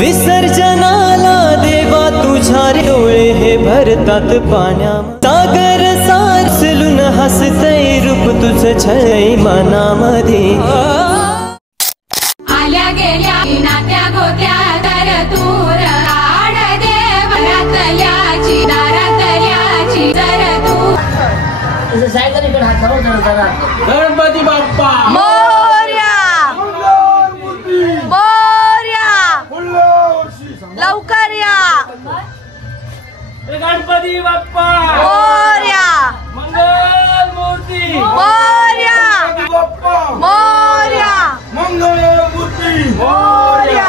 विसर्जनाला देवा तुझ्या डोळे हे भरतात पाण्या सागर साचलून हसतय रूप तुझं छळई मनामध्ये आल्या गेल्या नात्या गोत्या तर तूर आड देवरातल्याची दारातल्याची जर तू गणपती बाप्पा लवकर या गणपती बाप्पा मोरया मंगल मूर्ती मोरया बाप्पा मोरया मंगल मूर्ती मोरया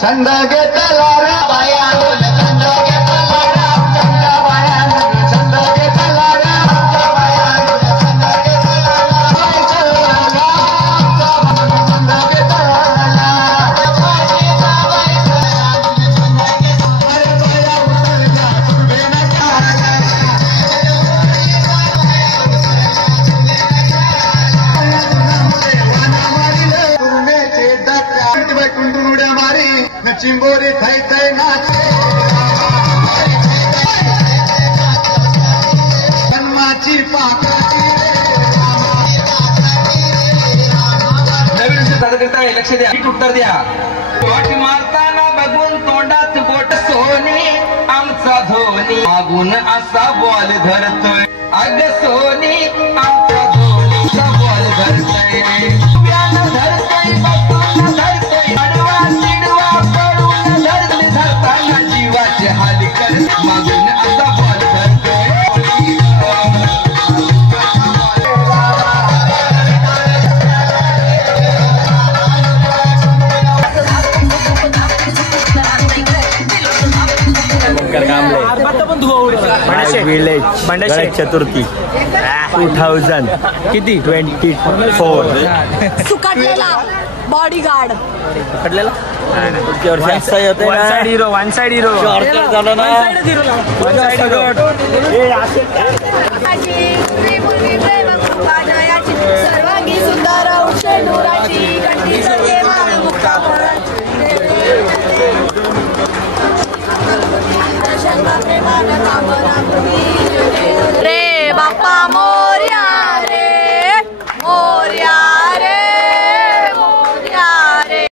छंद घेतला रे बाया छंद घेतला रे आमच्या बाया छंद घेतला रे आमच्या बाया छंद घेतला छंद चिंबोरी थै थै नाचे जन्माची पाकळी नवीन सादर करताय लक्ष द्या उत्तर द्या बोट मारताना बघून तोंडात बोट सोनी आमचा धोनी मागून असा बॉल धरतोय अग सोनी आमचा धोनीचा बॉल धरतोय धरतोय बघून धरतोय जीवाचे हाल कर मागून असा बॉल धरतोय शंकर कांबळे विलेज गणेश चतुर्थी 2000 किती 24 सुकटलेला बॉडीगार्ड पकडलेला पुढच्या वर्षी असं होते वन साइड हिरो शॉर्टकट झालं ना सर्वांगी सुंदर शेंडुराची रे बाप्पा मोर्या रे मोर्या रे मोर्या रे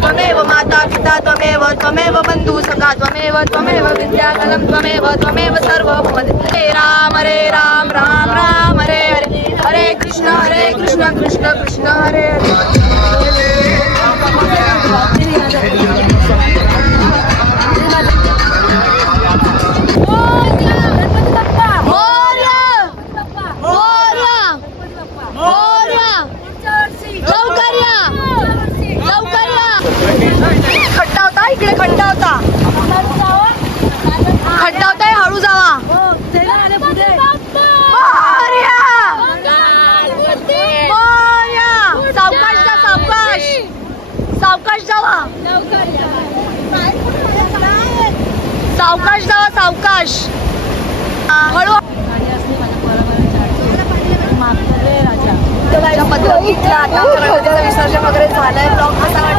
त्वमेव माता पिता त्वमेव बंधु सखा त्वमेव विद्याधनं त्वमेव सर्वभूत हरे राम राम राम हरे हरे हरे कृष्ण कृष्ण कृष्ण हरे हरे खड्डा होता हळू जावा सावकाश जावा सावकाश हळू पद्धतीतला आता विसर्जन वगैरे झालंय ब्लॉग कसा